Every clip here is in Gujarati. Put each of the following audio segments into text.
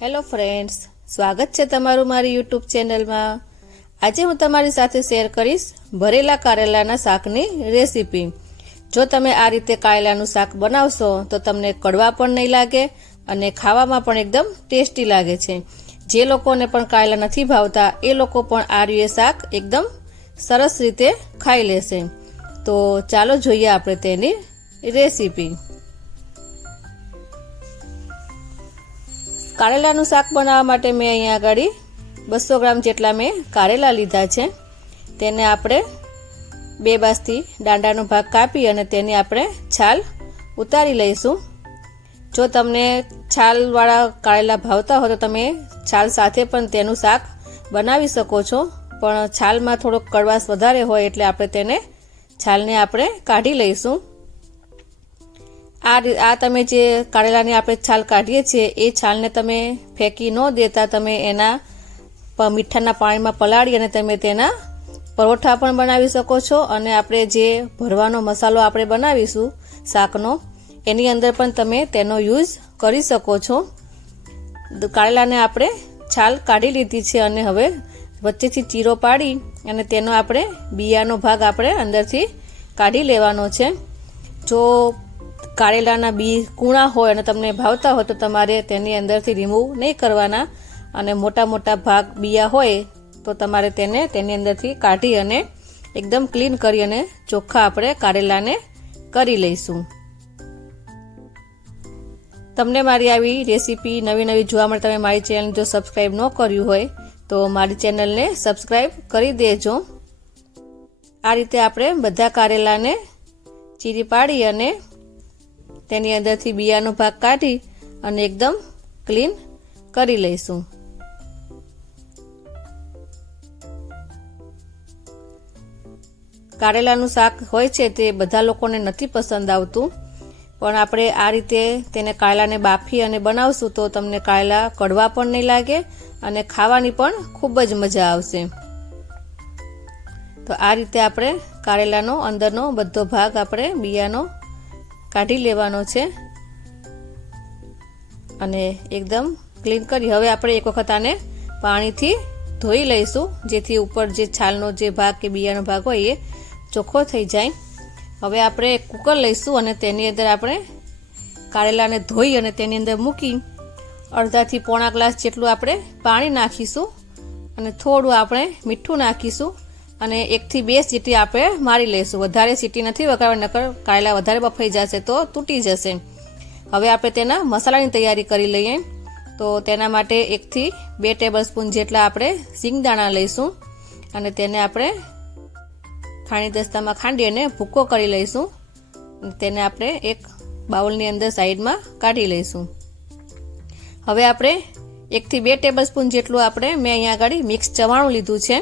હેલો ફ્રેન્ડ્સ, સ્વાગત છે તમારું મારી યુટ્યુબ ચેનલમાં। આજે હું તમારી સાથે શેર કરીશ ભરેલા કારેલાના શાકની રેસીપી। જો તમે આ રીતે કારેલાનું શાક બનાવશો તો તમને કડવા પણ નહીં લાગે અને ખાવામાં પણ એકદમ ટેસ્ટી લાગે છે। જે લોકોને પણ કારેલા નથી ભાવતા એ લોકો પણ આ રીતે શાક એકદમ સરસ રીતે ખાઈ લેશે। તો ચાલો જોઈએ આપણે તેની રેસીપી। કારેલાનું શાક બનાવવા માટે મેં અહીંયા આગળ 200 ગ્રામ જેટલા મેં કારેલા લીધા છે। તેને આપણે બે બાજુથી દાંડાનો ભાગ કાપી અને તેની આપણે છાલ ઉતારી લઈશું। જો તમને છાલવાળા કારેલા ભાવતા હોય તો તમે છાલ સાથે પણ તેનું શાક બનાવી શકો છો, પણ છાલમાં થોડોક કડવાશ વધારે હોય એટલે આપણે તેને છાલને આપણે કાઢી લઈશું। આ તમે જે કારેલાની આપણે છાલ કાઢીએ છીએ એ છાલને તમે ફેંકી ન દેતા તમે એના મીઠાના પાણીમાં પલાળી અને તમે તેના પરોઠા પણ બનાવી શકો છો। અને આપણે જે ભરવાનો મસાલો આપણે બનાવીશું શાકનો એની અંદર પણ તમે તેનો યુઝ કરી શકો છો। કારેલાને આપણે છાલ કાઢી લીધી છે અને હવે વચ્ચેથી ચીરો પાડી અને તેનો આપણે બિયાનો ભાગ આપણે અંદરથી કાઢી લેવાનો છે। જો કારેલાના બી કૂણા હોય અને તમને ભાવતા હોય તો તમારે તેની અંદરથી રિમૂવ નહીં કરવાના, અને મોટા મોટા ભાગ બિયા હોય તો તમારે તેની અંદરથી કાઢી અને એકદમ ક્લીન કરી અને ચોખ્ખા આપણે કારેલાને કરી લઈશું। તમને મારી આવી રેસીપી નવી જોવા માટે તમે મારી ચેનલ જો સબસ્ક્રાઈબ ન કર્યું હોય તો મારી ચેનલને સબસ્ક્રાઈબ કરી દેજો। આ રીતે આપણે બધા કારેલાને ચીરી પાડી અને તેની અંદરથી બિયાનો ભાગ કાઢી અને એકદમ ક્લીન કરી લઈશું। કારેલાનું શાક હોય છે તે બધા લોકોને નથી પસંદ આવતું, પણ આપણે આ રીતે તેને કારેલાને બાફી અને બનાવશું તો તમને કારેલા કડવા પણ નહીં લાગે અને ખાવાની પણ ખૂબ જ મજા આવશે। તો આ રીતે આપણે કારેલાનો અંદરનો બધો ભાગ આપણે બિયાનો કાઢી લેવાનો છે અને એકદમ ક્લીન કરી હવે આપણે એક વખત આને પાણીથી ધોઈ લઈશું, જેથી ઉપર જે છાલનો જે ભાગ કે બિયાનો ભાગ હોય એ ચોખ્ખો થઈ જાય। હવે આપણે એક કુકર લઈશું અને તેની અંદર આપણે કારેલાને ધોઈ અને તેની અંદર મૂકી અડધાથી પોણા ગ્લાસ જેટલું આપણે પાણી નાખીશું અને થોડું આપણે મીઠું નાખીશું અને 1 થી 2 સીટી આપણે મારી લઈશું। વધારે સીટી નથી વગાડવાની, નકર કારેલા વધારે બફાઈ જશે તો તૂટી જશે। હવે આપણે તેના મસાલાની તૈયારી કરી લઈએ। તો તેના માટે 1 થી 2 ટેબલસ્પૂન જેટલા આપણે સિંગદાણા લઈશું અને તેને આપણે ખાણી દસ્તામાં ખાંડી અને ભૂકો કરી લઈશું। તેને આપણે એક બાઉલની અંદર સાઈડમાં કાઢી લઈશું। હવે આપણે 1 થી 2 ટેબલસ્પૂન જેટલું આપણે મેં અહીંયા આગળ મિક્સ ચવાણું લીધું છે।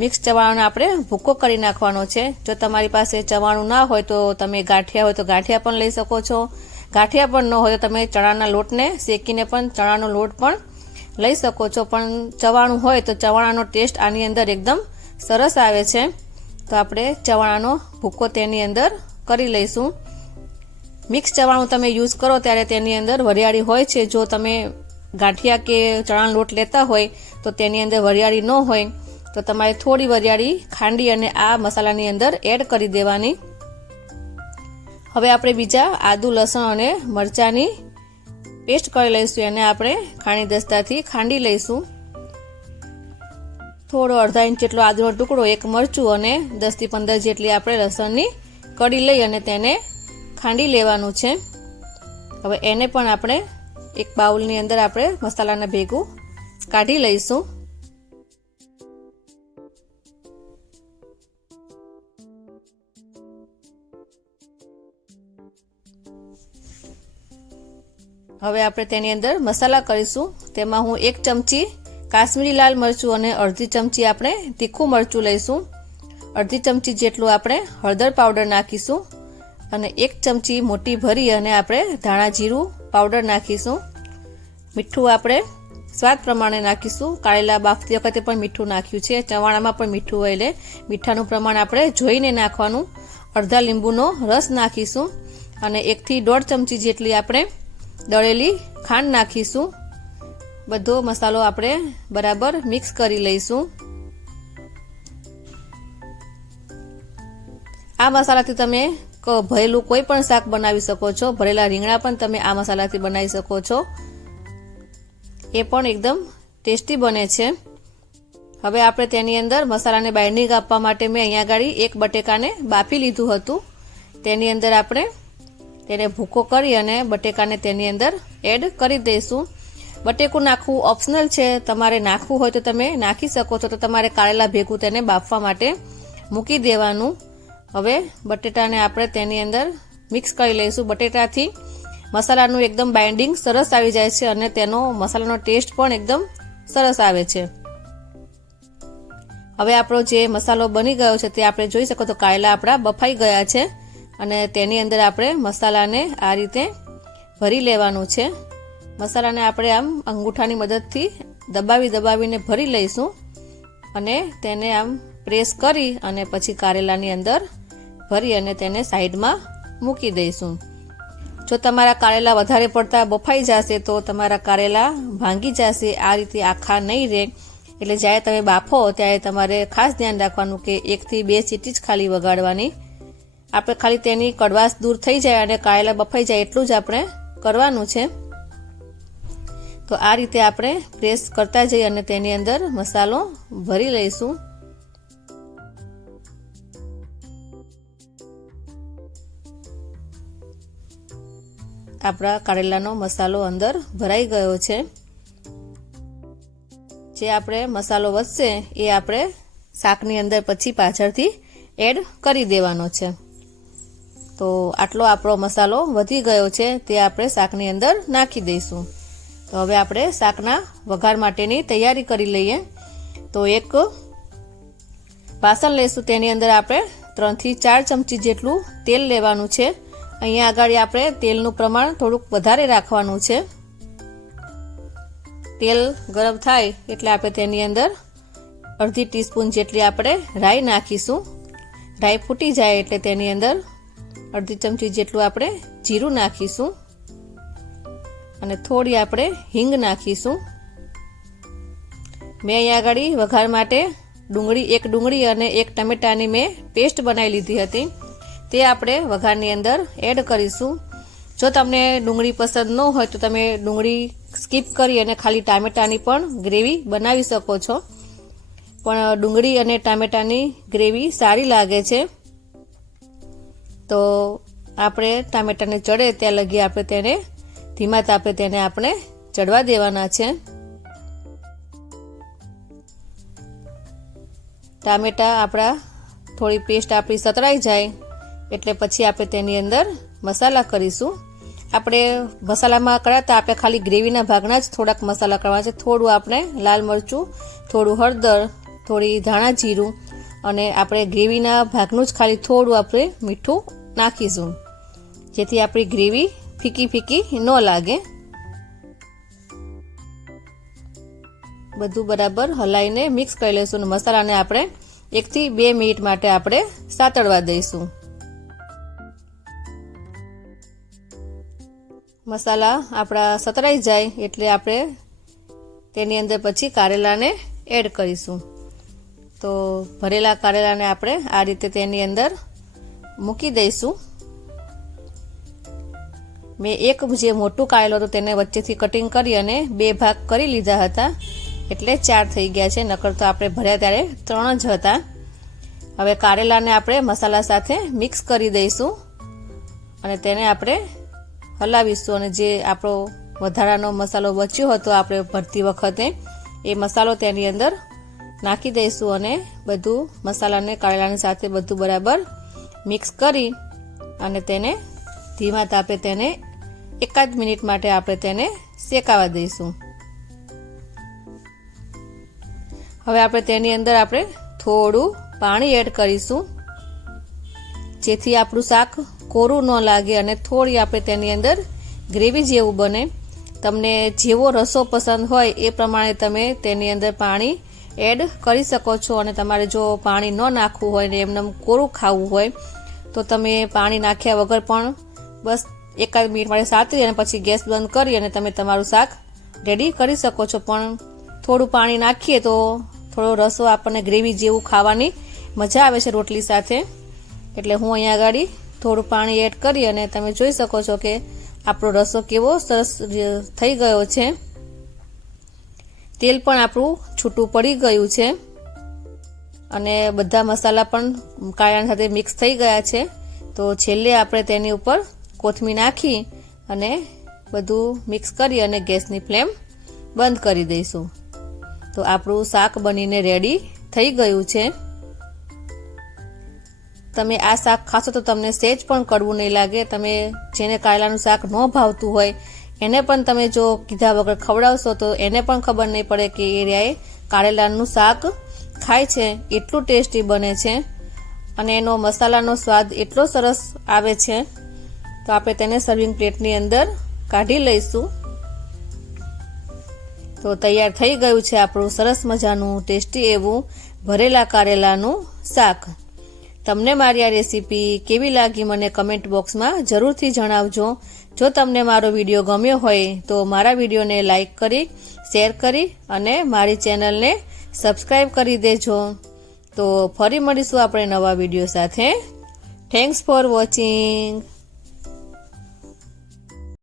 મિક્સ ચવાણુંને આપણે ભૂકો કરી નાખવાનો છે। જો તમારી પાસે ચવાણું ના હોય તો તમે ગાંઠિયા હોય તો ગાંઠિયા પણ લઈ શકો છો, ગાંઠિયા પણ ન હોય તો તમે ચણાના લોટને શેકીને પણ ચણાનો લોટ પણ લઈ શકો છો, પણ ચવાણું હોય તો ચવાણાનો ટેસ્ટ આની અંદર એકદમ સરસ આવે છે। તો આપણે ચવાણાનો ભૂકો તેની અંદર કરી લઈશું। મિક્સ ચવાણું તમે યુઝ કરો ત્યારે તેની અંદર વરિયાળી હોય છે। જો તમે ગાંઠિયા કે ચણાનો લોટ લેતા હોય તો તેની અંદર વરિયાળી ન હોય તો તમારે થોડી વરિયાળી ખાંડી અને આ મસાલાની અંદર એડ કરી દેવાની। હવે આપણે બીજા આદુ લસણ અને મરચાંની પેસ્ટ કરી લઈશું, એને આપણે ખાણી દસ્તાથી ખાંડી લઈશું। થોડો અડધા ઇંચ જેટલો આદુનો ટુકડો, એક મરચું અને 10 થી 15 જેટલી આપણે લસણની કળી લઈ અને તેને ખાંડી લેવાનું છે। હવે એને પણ આપણે એક બાઉલની અંદર આપણે મસાલાના ભેગું કાઢી લઈશું। હવે આપણે તેની અંદર મસાલા કરીશું। તેમાં હું 1 ચમચી કાશ્મીરી લાલ મરચું અને અડધી ચમચી આપણે તીખું મરચું લઈશું, અડધી ચમચી જેટલું આપણે હળદર પાવડર નાખીશું અને 1 ચમચી મોટી ભરી અને આપણે ધાણા જીરું પાવડર નાખીશું। મીઠું આપણે સ્વાદ પ્રમાણે નાખીશું। કારેલા બાફતી વખતે પણ મીઠું નાખ્યું છે, ચવાણામાં પણ મીઠું હોય એટલે મીઠાનું પ્રમાણ આપણે જોઈને નાખવાનું। અડધા લીંબુનો રસ નાખીશું અને 1 થી 1.5 ચમચી જેટલી આપણે દળેલી ખાંડ નાખીશું બધો મસાલો આપણે બરાબર મિક્સ કરી લઈશું. આ મસાલાથી તમે ભરેલું કોઈ પણ શાક બનાવી શકો છો. ભરેલા રીંગણા પણ તમે આ મસાલાથી બનાવી શકો છો. એ પણ એકદમ ટેસ્ટી બને છે. હવે આપણે તેની અંદર મસાલાને બાઇન્ડિંગ આપવા માટે મેં અહીંયા આગળ એક બટેકાને બાફી લીધું હતું. તેની અંદર આપણે તેને ભૂકો કરી અને બટેકાને તેની અંદર એડ કરી દઈશું. બટેકું નાખવું ઓપ્શનલ છે. તમારે નાખવું હોય તો તમે નાખી શકો છો. તો તમારે કારેલા ભેગું તેને બાફવા માટે મૂકી દેવાનું. હવે બટેટાને આપણે તેની અંદર મિક્સ કરી લઈશું. બટેટાથી મસાલાનું એકદમ બાઇન્ડિંગ સરસ આવી જાય છે અને તેનો મસાલાનો ટેસ્ટ પણ એકદમ સરસ આવે છે. હવે આપણો જે મસાલો બની ગયો છે તે આપણે જોઈ શકો તો કારેલા આપણા બફાઈ ગયા છે અને તેની અંદર આપણે મસાલાને આ રીતે ભરી લેવાનું છે. મસાલાને આપણે આમ અંગૂઠાની મદદથી દબાવીને ભરી લઈશું અને તેને આમ પ્રેસ કરી અને પછી કારેલાની અંદર ભરી અને તેને સાઈડમાં મૂકી દઈશું. જો તમારા કારેલા વધારે પડતા બફાઈ જશે તો તમારા કારેલા ભાંગી જશે. આ રીતે આખા નહીં રહે. એટલે જ્યારે તમે બાફો ત્યારે તમારે ખાસ ધ્યાન રાખવાનું કે 1 થી 2 સીટી જ ખાલી વગાડવાની. આપણે ખાલી તેની કડવાશ દૂર થઈ જાય અને કારેલા બફાઈ જાય એટલું જ આપણે કરવાનું છે. તો આ રીતે આપણે પ્રેસ કરતા જઈ અને તેની અંદર મસાલો ભરી લઈશું. આપણા કારેલાનો મસાલો અંદર ભરાઈ ગયો છે. જે આપણે મસાલો વધશે એ આપણે શાકની અંદર પછી પાછળથી એડ કરી દેવાનો છે. તો આટલો આપણો મસાલો વધી ગયો છે તે આપણે શાકની અંદર નાખી દઈશું. તો હવે આપણે શાકના વઘાર માટેની તૈયારી કરી લઈએ. તો એક વાસણ લઈશું. તેની અંદર આપણે 3 થી 4 ચમચી જેટલું તેલ લેવાનું છે. અહીંયા આગળ આપણે તેલનું પ્રમાણ થોડુંક વધારે રાખવાનું છે. તેલ ગરમ થાય એટલે આપણે તેની અંદર અડધી ટીસ્પૂન જેટલી આપણે રાઈ નાખીશું. રાઈ ફૂટી જાય એટલે તેની અંદર અડધી ચમચી જેટલું આપણે જીરું નાખીશું અને થોડી આપણે હિંગ નાખીશું. મેં અહીંયા આગળ વઘાર માટે એક ડુંગળી અને એક ટમેટાની મેં પેસ્ટ બનાવી લીધી હતી. તે આપણે વઘારની અંદર એડ કરીશું. જો તમને ડુંગળી પસંદ ન હોય તો તમે ડુંગળી સ્કીપ કરી અને ખાલી ટામેટાની પણ ગ્રેવી બનાવી શકો છો. પણ ડુંગળી અને ટામેટાની ગ્રેવી સારી લાગે છે. તો આપણે ટામેટાને ચડે ત્યાં લગી આપણે તેને ધીમા તાપે તેને આપણે ચડવા દેવાના છે. ટામેટા આપણા થોડી પેસ્ટ આપણી સતળાઈ જાય એટલે પછી આપણે તેની અંદર મસાલા કરીશું. આપણે મસાલામાં કરાતા આપણે ખાલી ગ્રેવીના ભાગના જ થોડાક મસાલા કરવા છે. થોડું આપણે લાલ મરચું, થોડું હળદર, થોડી ધાણા જીરું અને આપણે ગ્રેવીના ભાગનું જ ખાલી થોડું આપણે મીઠું નાખીશું, જેથી આપણી ગ્રેવી ફીકી ન લાગે. બધું બરાબર હલાવીને મિક્સ કરી લઈશું અને મસાલાને આપણે 1 થી 2 મિનિટ માટે આપણે સાતળવા દઈશું. મસાલા આપણા સતળાઈ જાય એટલે આપણે તેની અંદર પછી કારેલાને એડ કરીશું. તો ભરેલા કારેલાને આપણે આ રીતે તેની અંદર મૂકી દઈશું. મેં એક જે મોટું કારેલું હતું તેને વચ્ચેથી કટિંગ કરી અને 2 ભાગ કરી લીધા હતા એટલે 4 થઈ ગયા છે. નકર તો આપણે ભર્યા ત્યારે 3 જ હતા. હવે કારેલાને આપણે મસાલા સાથે મિક્સ કરી દઈશું અને તેને આપણે હલાવીશું અને જે આપણો વધારાનો મસાલો બચ્યો હતો આપણે ભરતી વખતે એ મસાલો તેની અંદર નાખી દઈશું અને બધું મસાલાને કારેલાની સાથે બધું બરાબર મિક્સ કરી અને તેને ધીમા તાપે તેને 1 મિનિટ માટે આપણે તેને શેકાવા દઈશું. હવે આપણે તેની અંદર આપણે થોડું પાણી એડ કરીશું જેથી આપણું શાક કોરું ન લાગે અને થોડી આપણે તેની અંદર ગ્રેવી જેવું બને. તમને જેવો રસો પસંદ હોય એ પ્રમાણે તમે તેની અંદર પાણી એડ કરી શકો છો અને તમારે જો પાણી ન નાખવું હોય ને એમને કોરું ખાવું હોય તો તમે પાણી નાખ્યા વગર પણ બસ 1 મિનિટ માટે સાતરી અને પછી ગેસ બંધ કરી અને તમે તમારું શાક રેડી કરી શકો છો, પણ થોડું પાણી નાખીએ તો થોડો રસો આપણને ગ્રેવી જેવું ખાવાની મજા આવે છે રોટલી સાથે. એટલે હું અહીંયા આગળ થોડું પાણી એડ કરી અને તમે જોઈ શકો છો કે આપણો રસો કેવો સરસ થઈ ગયો છે. તેલ પણ આપણું છૂટું પડી ગયું છે અને બધા મસાલા પણ કાળા સાથે મિક્સ થઈ ગયા છે. તો છેલ્લે આપણે તેની ઉપર કોથમીર નાખી અને બધું મિક્સ કરી અને ગેસની ફ્લેમ બંધ કરી દઈશું. તો આપણું શાક બનીને રેડી થઈ ગયું છે. તમે આ શાક ખાશો તો તમને સહેજ પણ કડવું નહીં લાગે. તમે જેને કારેલાનું શાક ન ભાવતું હોય એને પણ તમે જો કીધા વગર ખવડાવશો તો એને પણ ખબર નહીં પડે કે એરિયાએ કારેલાનું શાક ખાય છે. એટલું ટેસ્ટી બને છે અને એનો મસાલાનો સ્વાદ એટલો સરસ આવે છે. તો આપણે તેને સર્વિંગ પ્લેટની અંદર કાઢી લઈશું. તો તૈયાર થઈ ગયું છે આપણું સરસ મજાનું ટેસ્ટી એવું ભરેલા કારેલાનું શાક. તમને મારી આ રેસીપી કેવી લાગી મને કમેન્ટ બોક્સમાં જરૂરથી જણાવજો. જો તમને મારો વિડીયો ગમ્યો હોય તો મારા વિડીયોને લાઈક કરી, શેર કરી અને મારી ચેનલને સબસ્ક્રાઈબ કરી દેજો. તો ફરી મળીશું આપણે નવા વિડીયો સાથે. Thanks for watching.